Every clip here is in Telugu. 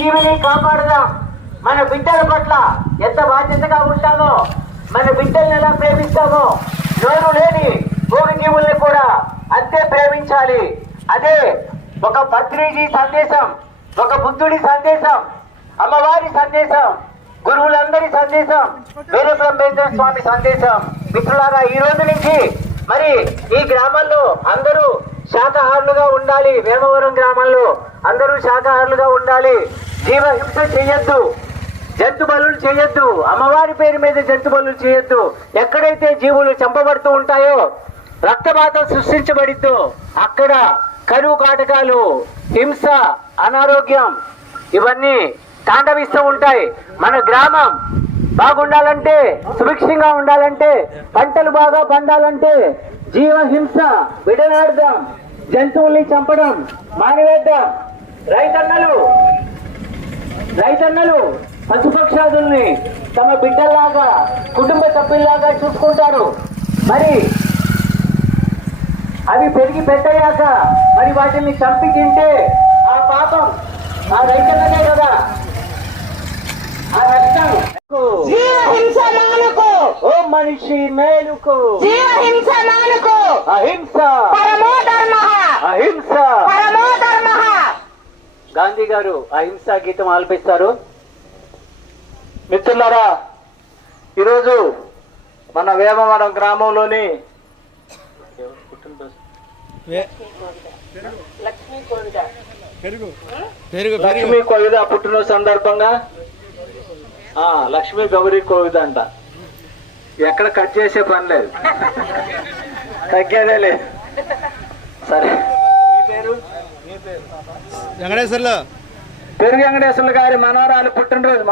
జీవిని కాపాడదాం. మన బిడ్డల పట్ల ఎంత బాధ్యతగా ఉంటామో, మన బిడ్డల్ని ఎలా ప్రేమిస్తామో, నోరు లేని మూగ జీవుల్ని కూడా అంతే ప్రేమించాలి. అదే ఒక పత్రిజీ సందేశం, ఒక బుద్ధుడి సందేశం, అమ్మవారి సందేశం, గురువులందరి సందేశం, వీరబ్రహ్మేంద్ర స్వామి సందేశం. మిత్రులారా, ఈ రోజు నుంచి మరి ఈ గ్రామంలో అందరూ శాకాహారులుగా ఉండాలి. వేమవరం గ్రామంలో అందరూ శాకాహారులుగా ఉండాలి. జీవహింస చేయొద్దు, జంతు బలులు చేయొద్దు, అమ్మవారి పేరు మీద జంతు బలులు చేయొద్దు. ఎక్కడైతే జీవులు చంపబడుతూ ఉంటాయో, రక్తపాతం సృష్టించబడిద్దో అక్కడ కరువు కాటకాలు, హింస, అనారోగ్యం ఇవన్నీ తాండవిస్తూ ఉంటాయి. మన గ్రామం బాగుండాలంటే, సుభిక్షంగా ఉండాలంటే, పంటలు బాగా పండాలంటే జీవహింస విడనాడదాం, జంతువుల్ని చంపడం మానివేద్దాం. రైతన్నలు పశుపక్షాదుల్ని తమ బిడ్డల్లాగా, కుటుంబ సభ్యుల్లాగా చూసుకుంటారు. మరి అవి పెరిగి పెద్దయ్యాక మరి వాటిని చంపి తింటే ఆ పాపం ఆ రైతన్నదే కదా. ఆ నష్టం జీవహింస మానుకో, ఓ మనిషి మేలుకో, జీవహింస మానుకో, అహింస పరమో ధర్మః, అహింస. పరమో ధర్మః. గాంధీ గారు అహింసా గీతం ఆలపిస్తారు. మిత్రులారా, ఈరోజు మన వేమవరం గ్రామంలోని లక్ష్మీ కోవిద పుట్టినరోజు సందర్భంగా లక్ష్మీ గౌరీ కోవిద అంట. ఎక్కడ కట్ చేసే పని లేదు, తగ్గేదే లేదు. సరే, వెంకటేశ్వర్లు పెరుగు వెంకటేశ్వర్లు గారి మనవరాలి పుట్టినరోజు,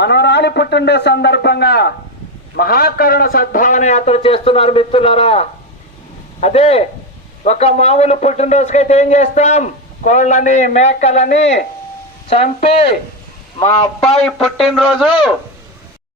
మనవరాలి పుట్టినరోజు సందర్భంగా మహాకరుణ సద్భావన యాత్ర చేస్తున్నారు. మిత్రులారా, అదే ఒక మామూలు పుట్టినరోజుకైతే ఏం చేస్తాం, కోళ్ళని మేకలని చంపి మా అబ్బాయి పుట్టినరోజు